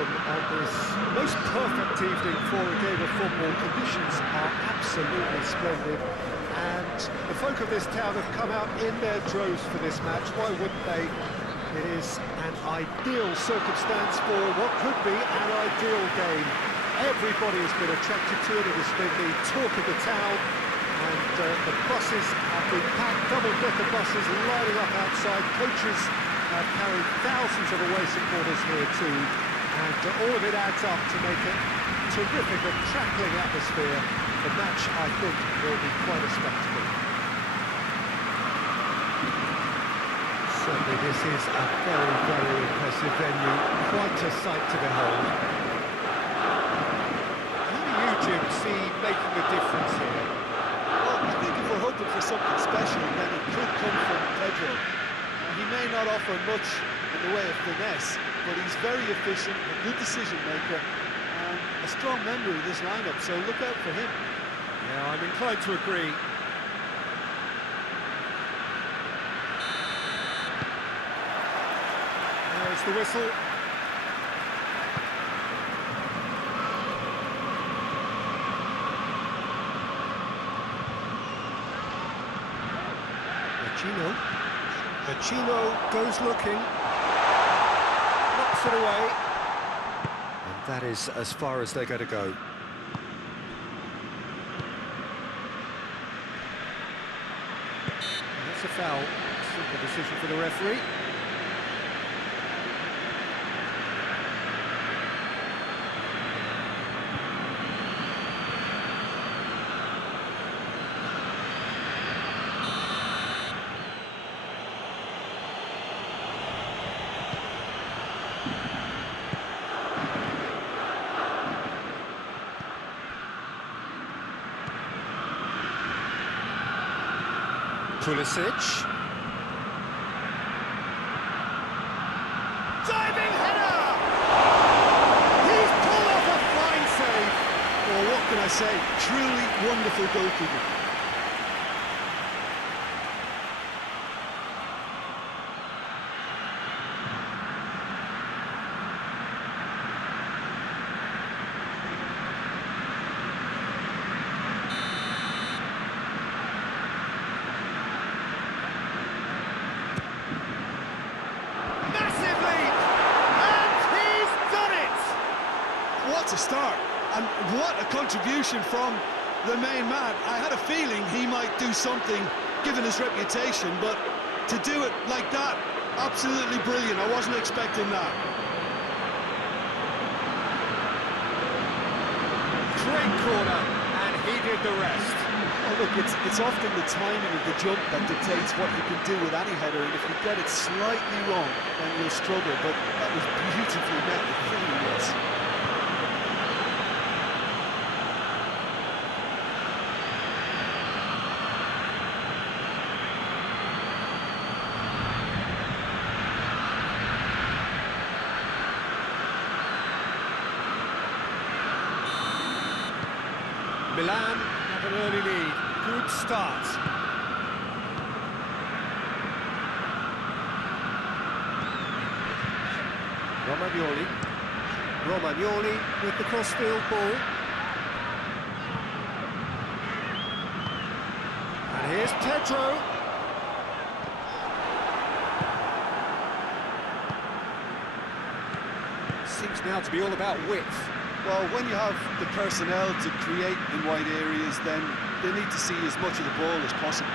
welcome on this most perfect evening for a game of football. Conditions are absolutely splendid, and the folk of this town have come out in their droves for this match. Why wouldn't they? It is an ideal circumstance for what could be an ideal game. Everybody has been attracted to it. It has been the talk of the town, and the buses have been packed, double-decker buses lining up outside. Coaches have carried thousands of away supporters here too, and all of it adds up to make it terrific and crackling atmosphere. The match, I think, will be quite a spectacle. Certainly this is a very, very impressive venue, quite a sight to behold. How do you, Jim, see making a difference here? Well, I think if we're hoping for something special, then it could come from Pedro. He may not offer much in the way of finesse, but he's very efficient, a good decision maker, and a strong member of this lineup, so look out for him. Yeah, I'm inclined to agree. There's the whistle. Pacino goes looking, knocks it away, and that is as far as they're going to go. And that's a foul. Simple decision for the referee. Pulisic. Diving header! He's pulled off a fine save. Well, what can I say? Truly wonderful goalkeeping. What a start, and what a contribution from the main man. I had a feeling he might do something given his reputation, but to do it like that, absolutely brilliant. I wasn't expecting that. Great corner, and he did the rest. Oh, look, it's often the timing of the jump that dictates what you can do with any header, and if you get it slightly wrong, then you'll struggle, but that was beautifully met, it really was. Milan have an early lead. Good start. Romagnoli with the crossfield ball. And here's Pedro. Seems now to be all about width. Well, when you have the personnel to create in wide areas, then they need to see as much of the ball as possible.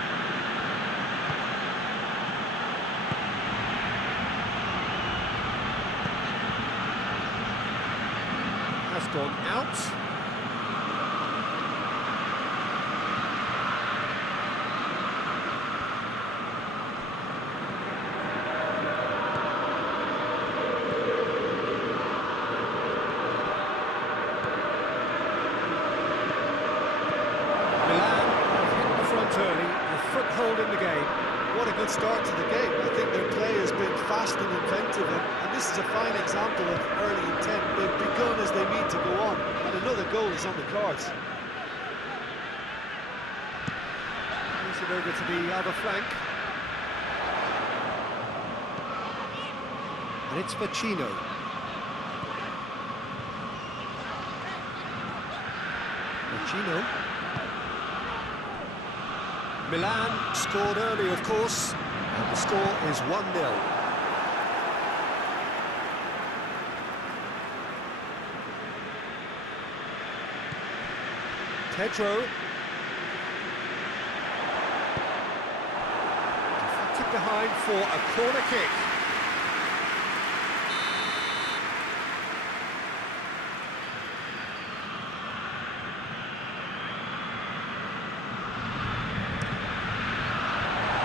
Has gone out. Early, a foothold in the game. What a good start to the game. I think their play has been fast and inventive, and this is a fine example of early intent. They've begun as they mean to go on, and another goal is on the cards. Moves it over to the other flank. And it's Pacino. Gino. Milan scored early, of course, and the score is 1-0. Pedro. Deflected behind for a corner kick.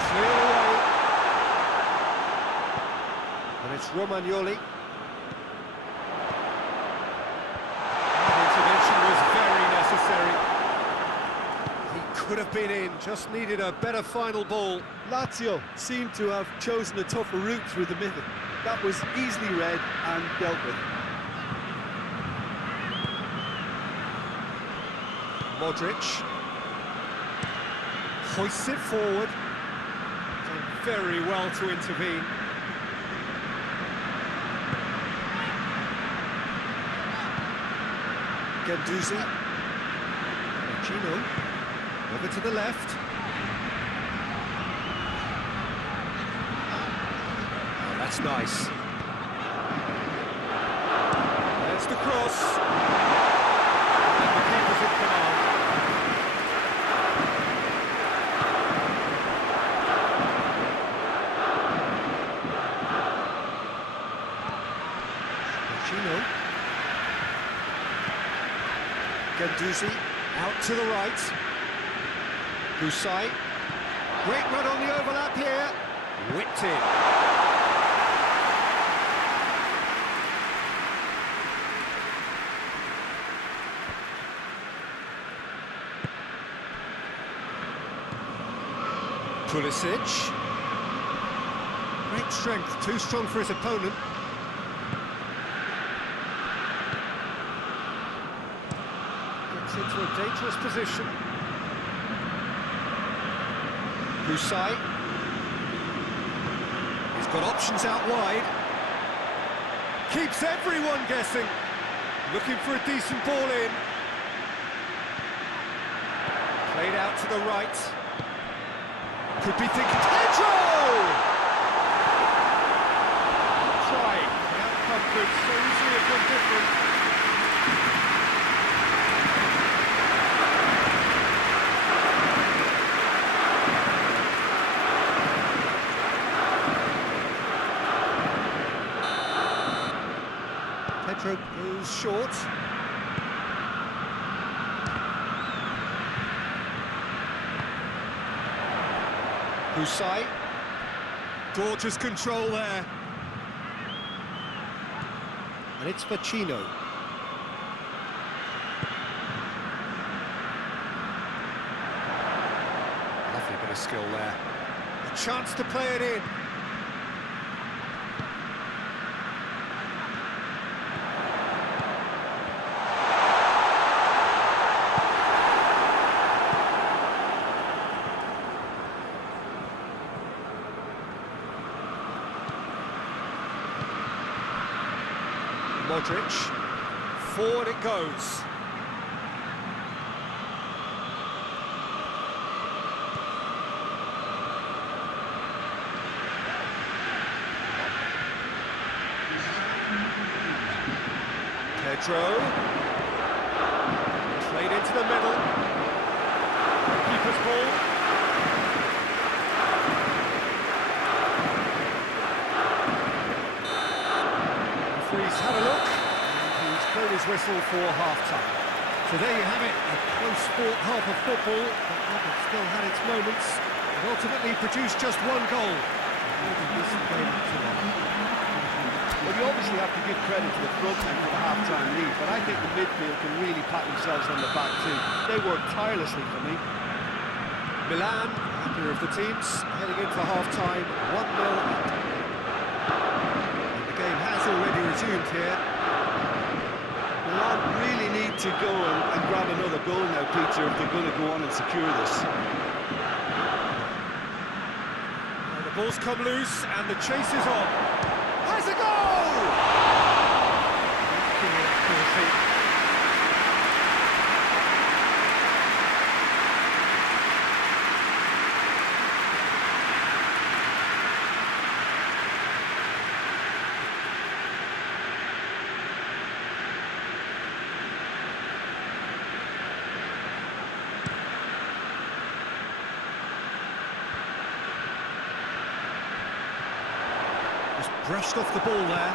Clear away. And it's Romagnoli. The intervention was very necessary. Could have been in, just needed a better final ball. Lazio seemed to have chosen a tougher route through the middle. That was easily read and dealt with. Modric hoists it forward. Done very well to intervene. Guendouzi. Gino. Over to the left. Oh, that's nice. There's the cross. And the keeper's in command. Gino. Guendouzi out to the right. Husai, great run on the overlap here, whipped in. Pulisic, great strength, too strong for his opponent. Gets into a dangerous position. Husai. He's got options out wide. Keeps everyone guessing. Looking for a decent ball in. Played out to the right. Could be thinking, Pedro! Trying. The outcome could so easily have been different. Pedro goes short. Husai. Gorgeous control there. And it's Pacino. Lovely bit of skill there. A chance to play it in. Modric, forward it goes. Pedro, played into the middle. Keeper's ball. He's had a look, and he's blown his whistle for half-time. So there you have it, a close-fought half of football, but that has still had its moments, and ultimately produced just one goal. Well, you obviously have to give credit to the front men for the half-time lead, but I think the midfield can really pat themselves on the back too. They worked tirelessly for me. Milan, happier of the teams, heading in for half-time, 1-0. Has already resumed here. Milan really need to go and grab another goal now, Peter, if they're going to go on and secure this. And the ball's come loose and the chase is on. Has a goal! Brushed off the ball there.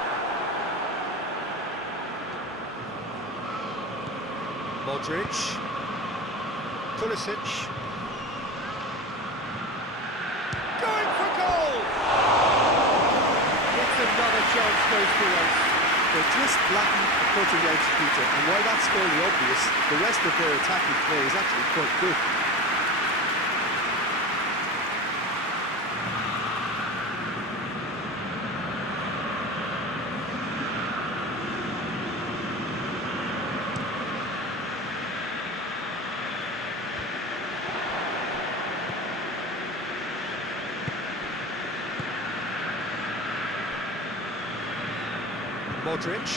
Modric. Pulisic. Going for goal! It's another chance goes to waste. They're just lacking the cutting edge, Peter, and while that's fairly obvious, the rest of their attacking play is actually quite good. Modric.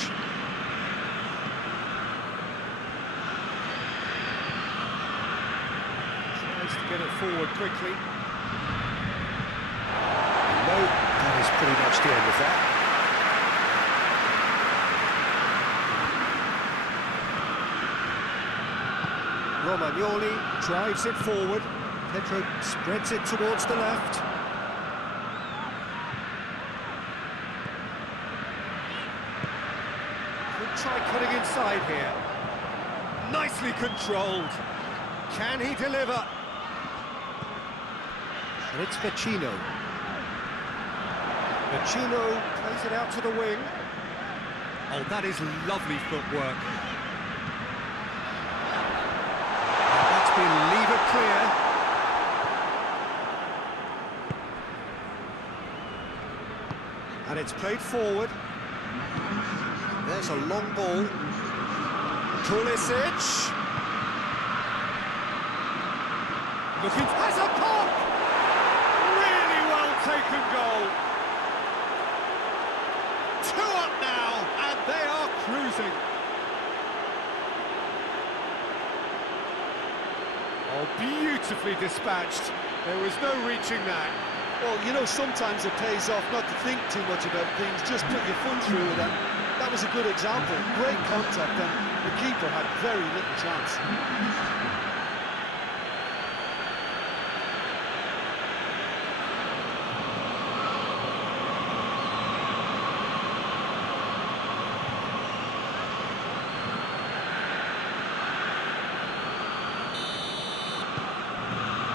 Tries to get it forward quickly. No, that is pretty much the end of that. Romagnoli drives it forward. Pedro spreads it towards the left. Try cutting inside here. Nicely controlled. Can he deliver? And it's Vecino. Vecino plays it out to the wing. Oh, that is lovely footwork. And that's been levered clear. And it's played forward. There's a long ball. Pulisic. Looking, has a pop! Really well taken goal. 2 up now, and they are cruising. Oh, beautifully dispatched. There was no reaching that. Well, you know, sometimes it pays off not to think too much about things, just put your foot through it, and that was a good example. Great contact, and the keeper had very little chance.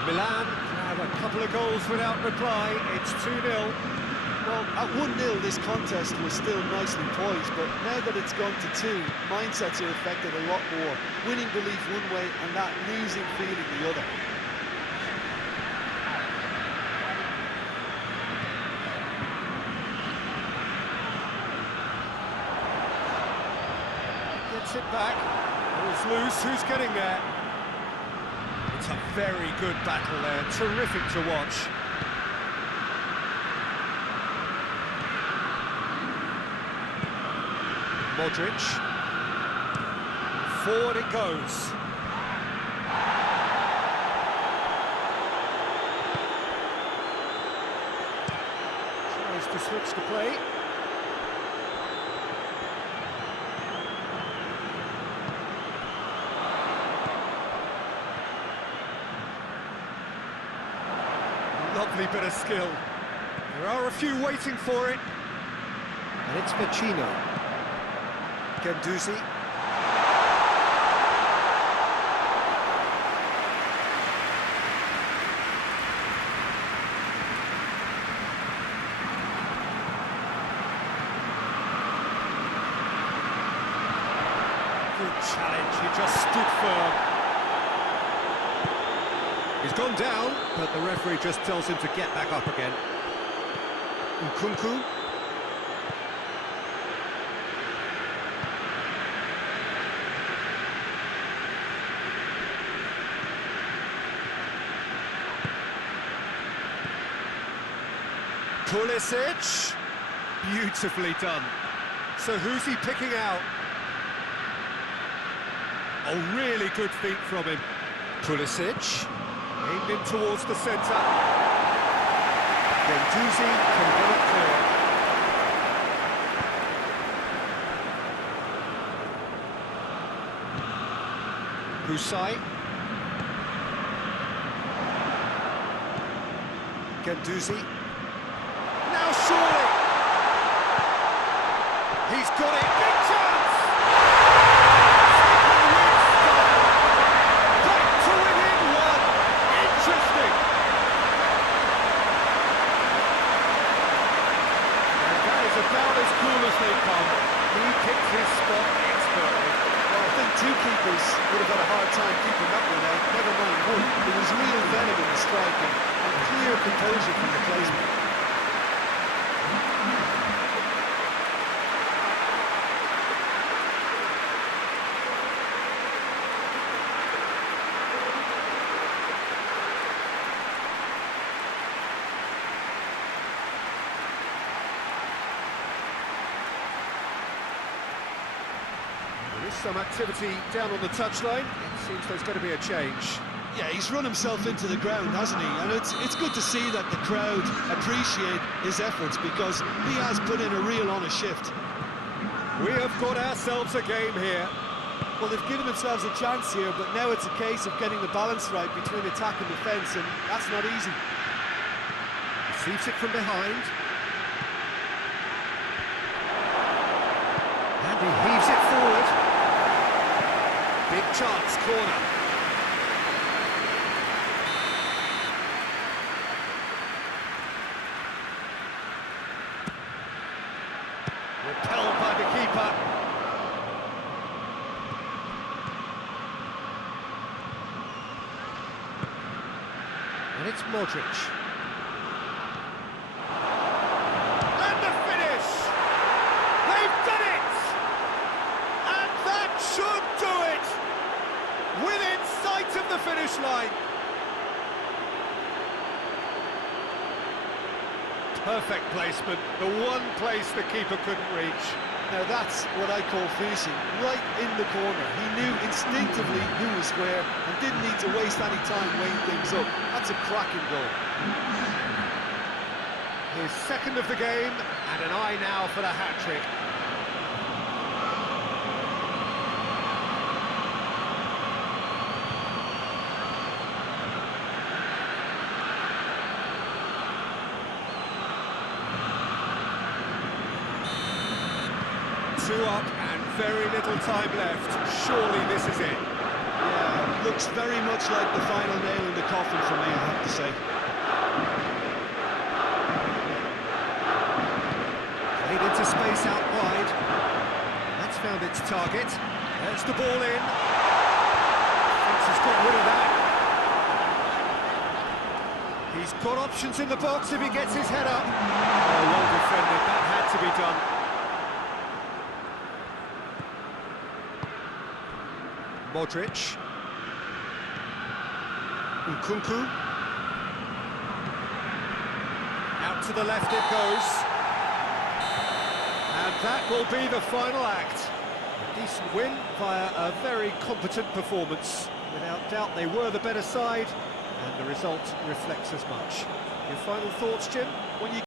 Milan have a couple of goals without reply. It's 2-0. Well, at 1-0 this contest was still nicely poised, but now that it's gone to 2, mindsets are affected a lot more. Winning belief one way and that losing feeling the other. Gets it back. Ball's loose. Who's getting there? It's a very good battle there. Terrific to watch. Modric. Forward it goes. Tries to switch the play. Lovely bit of skill. There are a few waiting for it. And it's Vecino. Guendouzi. Good challenge, he just stood firm. He's gone down, but the referee just tells him to get back up again. Nkunku. Pulisic. Beautifully done. So who's he picking out? Oh, really good feet from him. Pulisic. Aimed in towards the centre. Guendouzi can get it clear. Husai. Guendouzi. Now surely! got it, big chance! Back to within one. Interesting. And that is about as cool as they come. He picked his spot expertly. Well, I think two keepers would have had a hard time keeping that one out, never mind one. There was real venom in the strike and clear composure from the placement. There is some activity down on the touchline. It seems there's going to be a change. Yeah, he's run himself into the ground, hasn't he? And it's good to see that the crowd appreciate his efforts because he has put in a real honest shift. We have got ourselves a game here. Well, they've given themselves a chance here, but now it's a case of getting the balance right between attack and defence, and that's not easy. Receives it from behind. And he heaves it forward. Big chance, corner. Repelled by the keeper. And it's Modric. And the finish! They've done it! And that should do it! Within sight of the finish line. Perfect placement, the one place the keeper couldn't reach. Now that's what I call finishing, right in the corner. He knew instinctively who was where and didn't need to waste any time weighing things up. That's a cracking goal. His second of the game, and an eye now for the hat-trick. Two up and very little time left. Surely this is it. Yeah, looks very much like the final nail in the coffin for me, I have to say. Played into space out wide. That's found its target. There's the ball in. Thinks he's got rid of that. He's got options in the box if he gets his head up. Oh, well defended. That had to be done. Modric. Nkunku. Out to the left it goes. And that will be the final act. A decent win via a very competent performance. Without doubt they were the better side, and the result reflects as much. Your final thoughts, Jim? When you